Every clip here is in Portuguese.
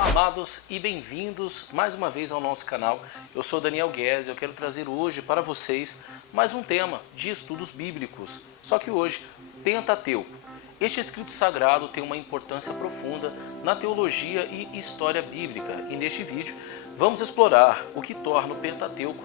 Olá, amados, e bem-vindos mais uma vez ao nosso canal. Eu sou Daniel Guedes e eu quero trazer hoje para vocês mais um tema de estudos bíblicos. Só que hoje, Pentateuco. Este escrito sagrado tem uma importância profunda na teologia e história bíblica. E neste vídeo vamos explorar o que torna o Pentateuco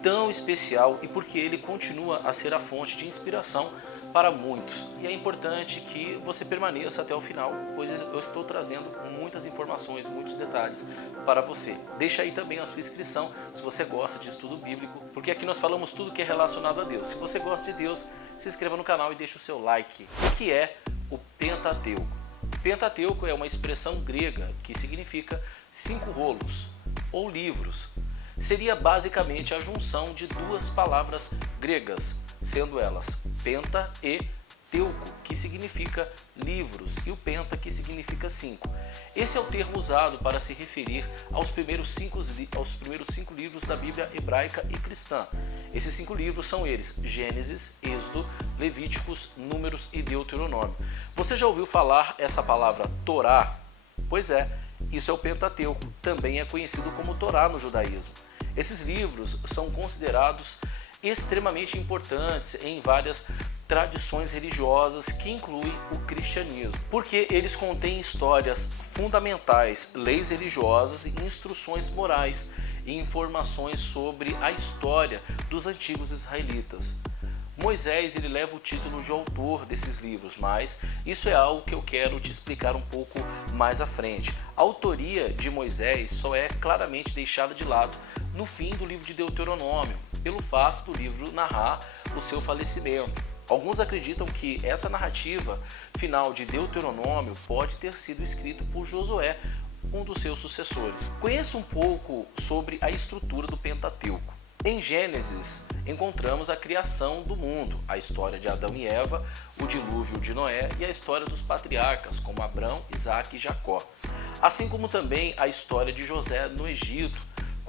tão especial e por que ele continua a ser a fonte de inspiração para muitos. E é importante que você permaneça até o final, pois eu estou trazendo muitas informações, muitos detalhes para você. Deixa aí também a sua inscrição se você gosta de estudo bíblico, porque aqui nós falamos tudo que é relacionado a Deus. Se você gosta de Deus, se inscreva no canal e deixe o seu like. O que é o Pentateuco? Pentateuco é uma expressão grega que significa 5 rolos ou livros. Seria basicamente a junção de duas palavras gregas, sendo elas penta e teuco, que significa livros, e o penta, que significa 5. Esse é o termo usado para se referir aos primeiros cinco livros da Bíblia hebraica e cristã. Esses 5 livros são eles: Gênesis, Êxodo, Levíticos, Números e Deuteronômio. Você já ouviu falar essa palavra Torá? Pois é, isso é o Pentateuco, também é conhecido como Torá no judaísmo. Esses livros são considerados extremamente importantes em várias tradições religiosas que incluem o cristianismo, porque eles contêm histórias fundamentais, leis religiosas e instruções morais e informações sobre a história dos antigos israelitas. Moisés, ele leva o título de autor desses livros, mas isso é algo que eu quero te explicar um pouco mais à frente. A autoria de Moisés só é claramente deixada de lado no fim do livro de Deuteronômio, pelo fato do livro narrar o seu falecimento. Alguns acreditam que essa narrativa final de Deuteronômio pode ter sido escrita por Josué, um dos seus sucessores. Conheça um pouco sobre a estrutura do Pentateuco. Em Gênesis, encontramos a criação do mundo, a história de Adão e Eva, o dilúvio de Noé e a história dos patriarcas, como Abrão, Isaac e Jacó. Assim como também a história de José no Egito,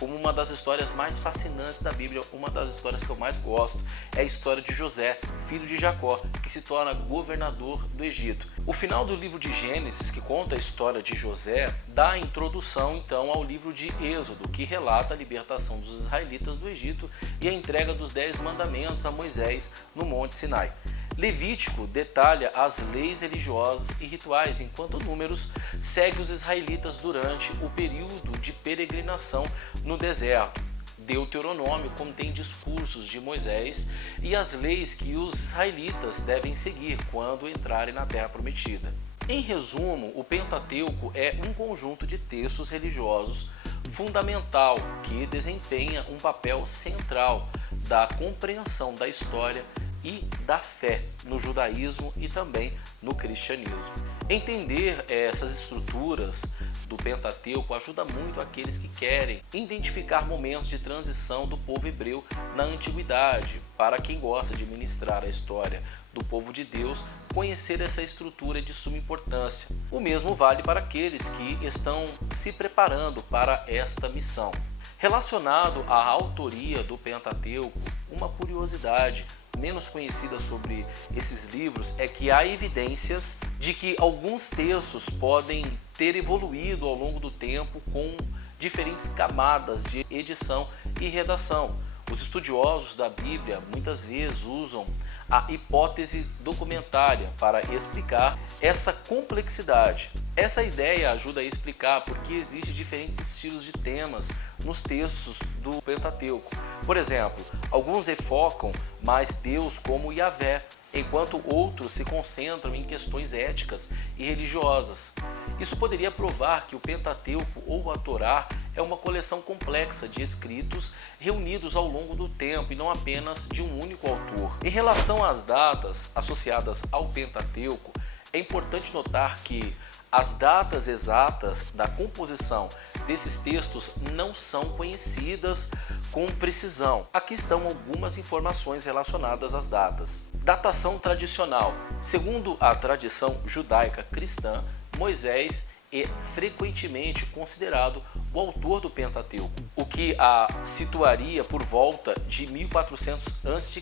como uma das histórias mais fascinantes da Bíblia. Uma das histórias que eu mais gosto é a história de José, filho de Jacó, que se torna governador do Egito. O final do livro de Gênesis, que conta a história de José, dá a introdução então ao livro de Êxodo, que relata a libertação dos israelitas do Egito e a entrega dos 10 mandamentos a Moisés no Monte Sinai. Levítico detalha as leis religiosas e rituais, enquanto Números segue os israelitas durante o período de peregrinação no deserto. Deuteronômio contém discursos de Moisés e as leis que os israelitas devem seguir quando entrarem na Terra Prometida. Em resumo, o Pentateuco é um conjunto de textos religiosos fundamental que desempenha um papel central da compreensão da história e da fé no judaísmo e também no cristianismo. Entender essas estruturas do Pentateuco ajuda muito aqueles que querem identificar momentos de transição do povo hebreu na antiguidade. Para quem gosta de ministrar a história do povo de Deus, conhecer essa estrutura é de suma importância. O mesmo vale para aqueles que estão se preparando para esta missão. Relacionado à autoria do Pentateuco, uma curiosidade menos conhecida sobre esses livros é que há evidências de que alguns textos podem ter evoluído ao longo do tempo com diferentes camadas de edição e redação. Os estudiosos da Bíblia muitas vezes usam a hipótese documentária para explicar essa complexidade. Essa ideia ajuda a explicar por que existem diferentes estilos de temas nos textos do Pentateuco. Por exemplo, alguns enfocam mais Deus como Yahvé, enquanto outros se concentram em questões éticas e religiosas. Isso poderia provar que o Pentateuco ou a Torá é uma coleção complexa de escritos reunidos ao longo do tempo e não apenas de um único autor. Em relação às datas associadas ao Pentateuco, é importante notar que as datas exatas da composição desses textos não são conhecidas com precisão. Aqui estão algumas informações relacionadas às datas. Datação tradicional. Segundo a tradição judaica cristã, Moisés é frequentemente considerado o autor do Pentateuco, o que a situaria por volta de 1400 a.C.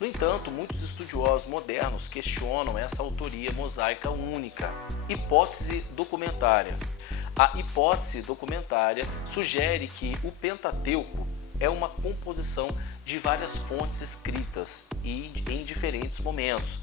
No entanto, muitos estudiosos modernos questionam essa autoria mosaica única. Hipótese documentária. A hipótese documentária sugere que o Pentateuco é uma composição de várias fontes escritas e em diferentes momentos.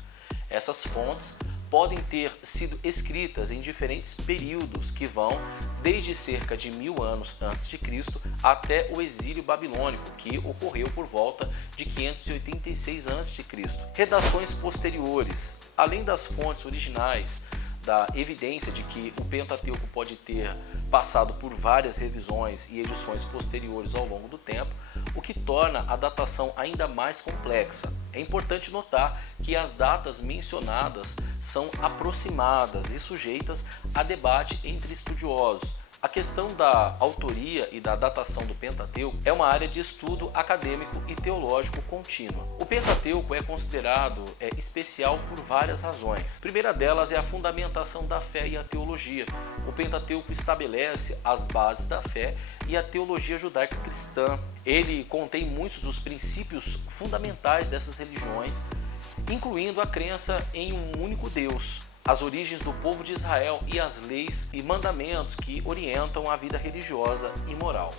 Essas fontes podem ter sido escritas em diferentes períodos que vão desde cerca de 1000 anos antes de Cristo até o exílio babilônico, que ocorreu por volta de 586 a.C. Redações posteriores, além das fontes originais, da evidência de que o Pentateuco pode ter passado por várias revisões e edições posteriores ao longo do tempo, o que torna a datação ainda mais complexa. É importante notar que as datas mencionadas são aproximadas e sujeitas a debate entre estudiosos. A questão da autoria e da datação do Pentateuco é uma área de estudo acadêmico e teológico contínua. O Pentateuco é considerado especial por várias razões. A primeira delas é a fundamentação da fé e a teologia. O Pentateuco estabelece as bases da fé e a teologia judaica cristã. Ele contém muitos dos princípios fundamentais dessas religiões, incluindo a crença em um único Deus, as origens do povo de Israel e as leis e mandamentos que orientam a vida religiosa e moral.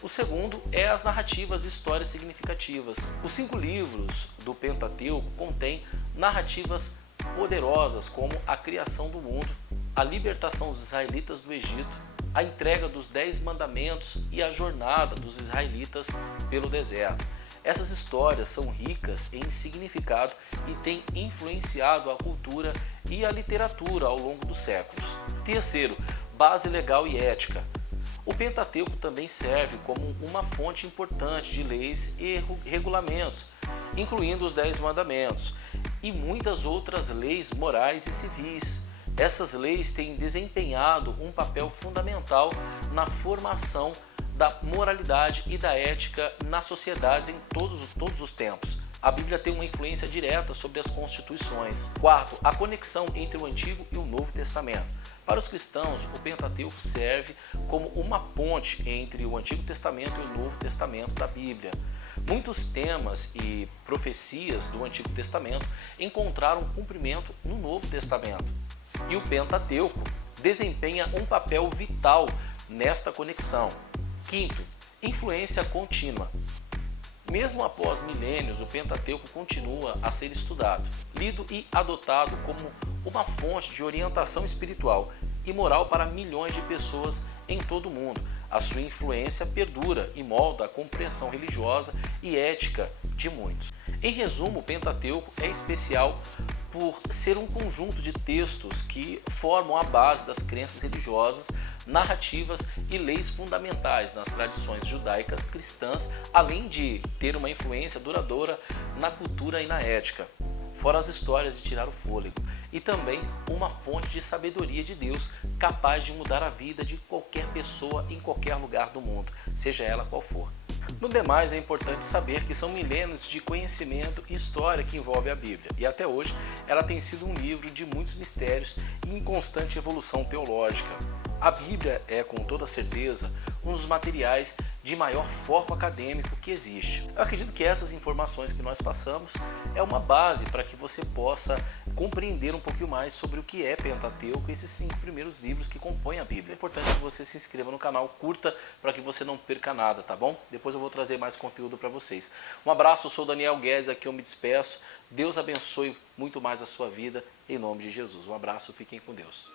O segundo é as narrativas e histórias significativas. Os 5 livros do Pentateuco contêm narrativas poderosas como a criação do mundo, a libertação dos israelitas do Egito, a entrega dos 10 mandamentos e a jornada dos israelitas pelo deserto. Essas histórias são ricas em significado e têm influenciado a cultura e a literatura ao longo dos séculos. Terceiro, base legal e ética. O Pentateuco também serve como uma fonte importante de leis e regulamentos, incluindo os 10 mandamentos e muitas outras leis morais e civis. Essas leis têm desempenhado um papel fundamental na formação da moralidade e da ética nas sociedades em todos os tempos. A Bíblia tem uma influência direta sobre as constituições. Quarto, a conexão entre o Antigo e o Novo Testamento. Para os cristãos, o Pentateuco serve como uma ponte entre o Antigo Testamento e o Novo Testamento da Bíblia. Muitos temas e profecias do Antigo Testamento encontraram cumprimento no Novo Testamento. E o Pentateuco desempenha um papel vital nesta conexão. Quinto, influência contínua. Mesmo após milênios, o Pentateuco continua a ser estudado, lido e adotado como uma fonte de orientação espiritual e moral para milhões de pessoas em todo o mundo. A sua influência perdura e molda a compreensão religiosa e ética de muitos. Em resumo, o Pentateuco é especial por ser um conjunto de textos que formam a base das crenças religiosas, narrativas e leis fundamentais nas tradições judaicas cristãs, além de ter uma influência duradoura na cultura e na ética, fora as histórias de tirar o fôlego, e também uma fonte de sabedoria de Deus capaz de mudar a vida de qualquer pessoa em qualquer lugar do mundo, seja ela qual for. No demais, é importante saber que são milênios de conhecimento e história que envolve a Bíblia, e até hoje ela tem sido um livro de muitos mistérios e em constante evolução teológica. A Bíblia é, com toda certeza, um dos materiais de maior foco acadêmico que existe. Eu acredito que essas informações que nós passamos é uma base para que você possa compreender um pouquinho mais sobre o que é Pentateuco e esses 5 primeiros livros que compõem a Bíblia. É importante que você se inscreva no canal, curta para que você não perca nada, tá bom? Depois eu vou trazer mais conteúdo para vocês. Um abraço, eu sou Daniel Guedes, aqui eu me despeço. Deus abençoe muito mais a sua vida, em nome de Jesus. Um abraço, fiquem com Deus.